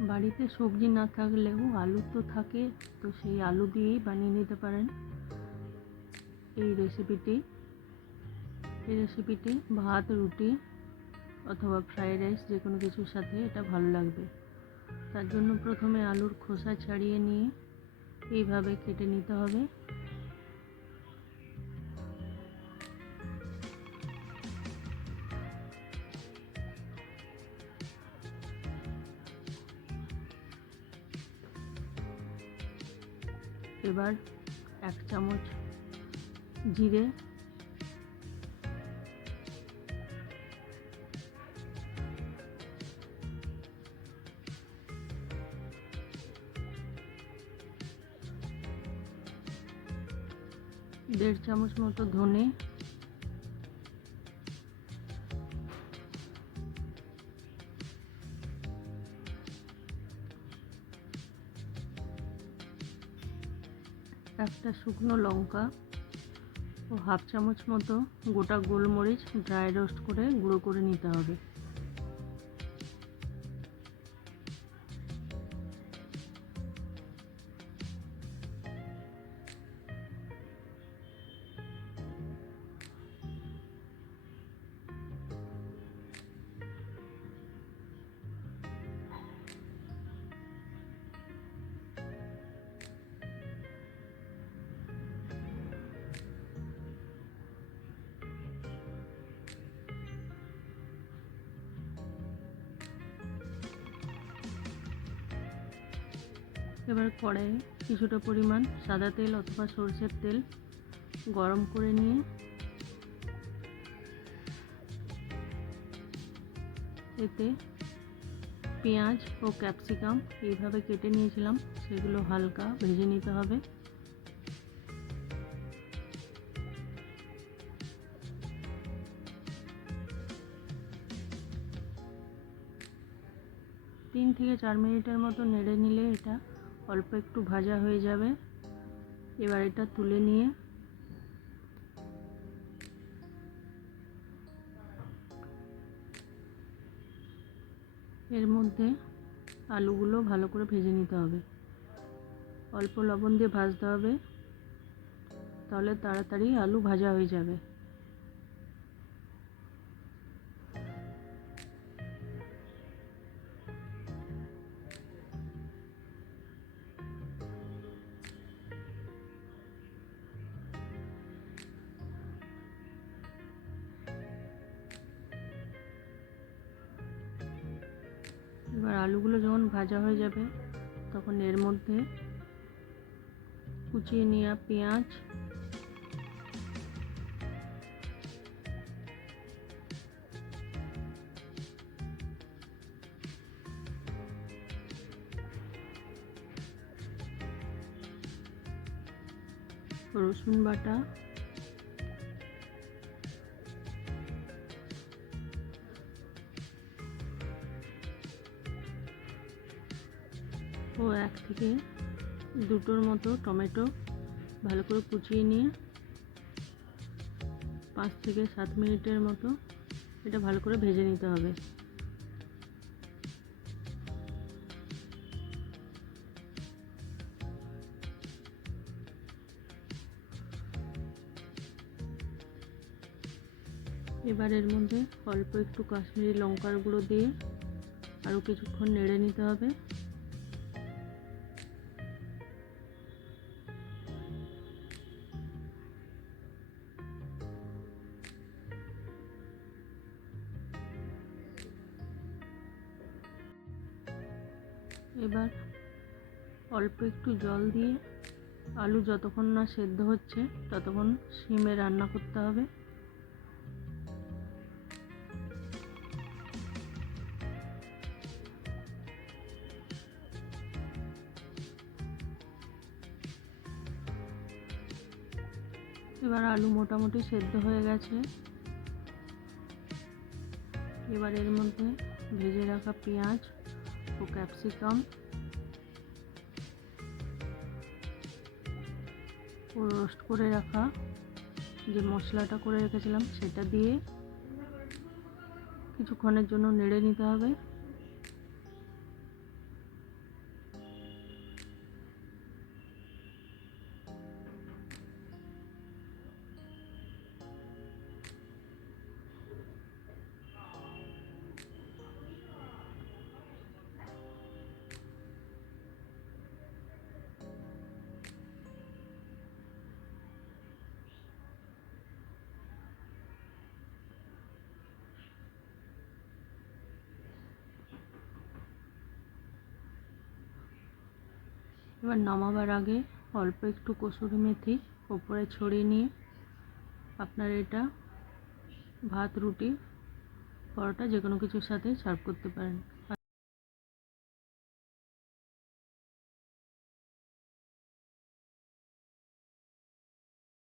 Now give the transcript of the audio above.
বাড়িতে সবজি না থাকলেও আলু তো থাকে, তো সেই আলু দিয়েই বানিয়ে নিতে পারেন। এই রেসিপিটি এই রেসিপিটি ভাত, রুটি অথবা ফ্রাইড রাইস যে কোনো কিছুর সাথে এটা ভালো লাগবে। তার জন্য প্রথমে আলুর খোসা ছাড়িয়ে নিয়ে এইভাবে কেটে নিতে হবে। এবার এক চামচ জিরে। দেড় চামচ মতো ধনে। একটা শুকনো লঙ্কা ও হাফ চামচ মতো গোটা গোলমরিচ ড্রাই রোস্ট করে গুঁড়ো করে নিতে হবে। এবার কড়াইয়ে কিছুটা পরিমাণ সাদা তেল অথবা সরষের তেল গরম করে নিয়ে এতে পেঁয়াজ ও ক্যাপসিকাম এইভাবে কেটে নিয়েছিলাম। সেগুলো হালকা ভেজে নিতে হবে। তিন থেকে চার মিনিটের মতো নেড়ে নিলে এটা অল্প একটু ভাজা হয়ে যাবে। এবার এটা তুলে নিয়ে এর মধ্যে আলুগুলো ভালো করে ভেজে নিতে হবে। অল্প লবণ দিয়ে ভাজতে হবে, তাহলে তাড়াতাড়ি আলু ভাজা হয়ে যাবে। এবার আলুগুলো যখন ভাজা হয়ে যাবে তখন এর মধ্যে কুচিয়ে নেওয়া পেঁয়াজ রসুন বাটা ও এক থেকে দুটোর মতো টমেটো ভালো করে কুচিয়ে নিয়ে পাঁচ থেকে সাত মিনিটের মতো এটা ভালো করে ভেজে নিতে হবে। এবার এর মধ্যে অল্প একটু কাশ্মীরি লঙ্কার গুঁড়ো দিয়ে আরও কিছুক্ষণ নেড়ে নিতে হবে। এবার অল্প একটু জল দিয়ে আলু যতক্ষণ না সেদ্ধ হচ্ছে ততক্ষণ সিমে রান্না করতে হবে। এবার আলু মোটামুটি সেদ্ধ হয়ে গেছে। এবার এর মধ্যে ভেজে রাখা পেঁয়াজ ও ক্যাপসিকাম। রোস্ট করে রাখা। যে মশলাটা করে রেখেছিলাম সেটা দিয়ে কিছুক্ষণের জন্য নেড়ে নিতে হবে। এবার নামাবার আগে অল্প একটু কসুরি মেথি ওপরে ছড়িয়ে নিয়ে আপনার এটা ভাত, রুটি, পরোটা যে কোনো কিছুর সাথে সার্ভ করতে পারেন।